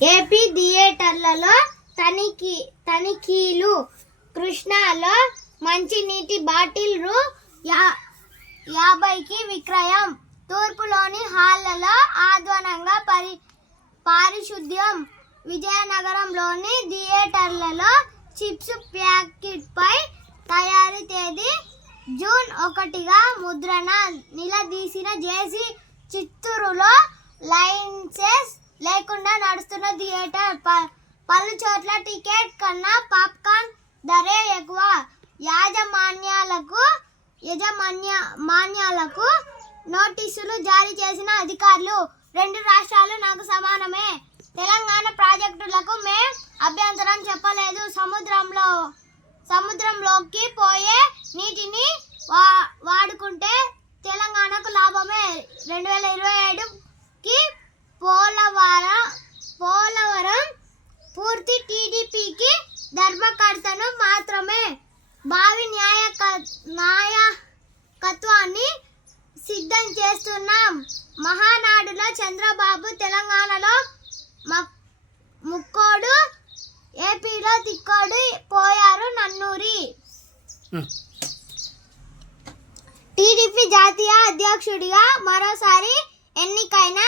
AP థియేటర్లలో తనిఖీలు. కృష్ణాలో మంచినీటి బాటిల్ రూ. 50కి విక్రయం. తూర్పులోని హాళ్లలో అధ్వానంగా పారిశుద్ధ్యం. విజయనగరంలోని థియేటర్లలో చిప్స్ ప్యాకెట్పై తయారీ తేదీ జూన్ 1గా ముద్రణ నిలదీసిన జేసీ. చిత్తూరులో లైసెన్స్ లేకుండా నడుస్తున్న థియేటర్. పలు చోట్ల టికెట్ కన్నా పాప్కార్న్ ధరే ఎక్కువ. యాజమాన్యాలకు నోటీసులు జారీ చేసిన అధికారులు. రెండు రాష్ట్రాలు నాకు సమానమే. తెలంగాణ ప్రాజెక్టులకు మేం అభ్యంతరం చెప్పలేదు. సముద్రంలోకి పోయే నీటిని వాడుకుంటే తెలంగాణకు లాభమే. 2027కి పోలవరం పూర్తి. టీడీపీకి ధర్మకర్తను మాత్రమే. భావి నాయకత్వాన్ని సిద్ధం చేస్తున్నాం. మహానాడులో చంద్రబాబు. తెలంగాణలో ముక్కోడు, ఏపీలో తిక్కోడు పోయారు నన్నూరి. టీడీపీ జాతీయ అధ్యక్షుడిగా మరోసారి ఎన్నికైన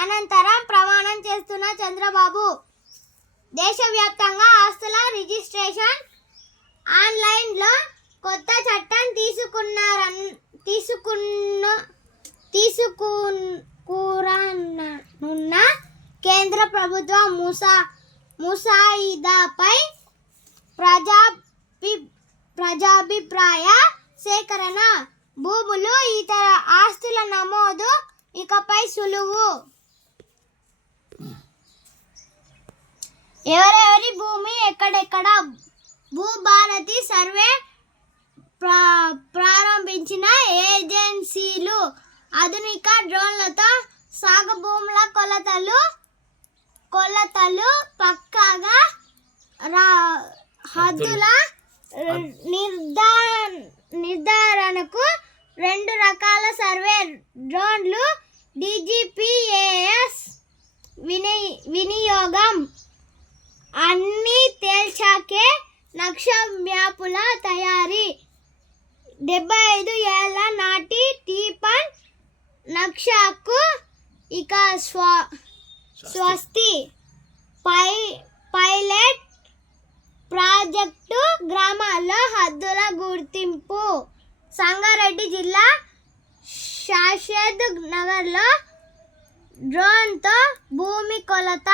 అనంతరం ప్రమాణం చేస్తున్న చంద్రబాబు దేశవ్యాప్తంగా ఆస్తుల రిజిస్ట్రేషన్ ఆన్లైన్లో కొత్త చట్టం తీసుకురానున్న కేంద్ర ప్రభుత్వం ముసాయిదాపై ప్రజాభిప్రాయ సేకరణ. భూములు, ఇతర ఆస్తుల నమోదు ఇకపై సులువు. ఎవరెవరి భూమి ఎక్కడెక్కడ. భూభారతి సర్వే ప్రారంభించిన ఏజెన్సీలు. ఆధునిక డ్రోన్లతో సాగు భూముల కొలతలు పక్కాగా. హద్దుల నిర్ధారణకు 2 రకాల సర్వే డ్రోన్లు. DGPAS వినియోగం. అన్నీ తేల్చాకే నక్ష మ్యాపుల తయారీ. 75 ఏళ్ల నాటి టీపన్ నక్షకు ఇక స్వస్తి. Pilot project. గ్రామాల్లో హద్దుల గుర్తింపు. సంగారెడ్డి జిల్లా షాషద్ నగర్లో డ్రోన్తో భూమి కొలత.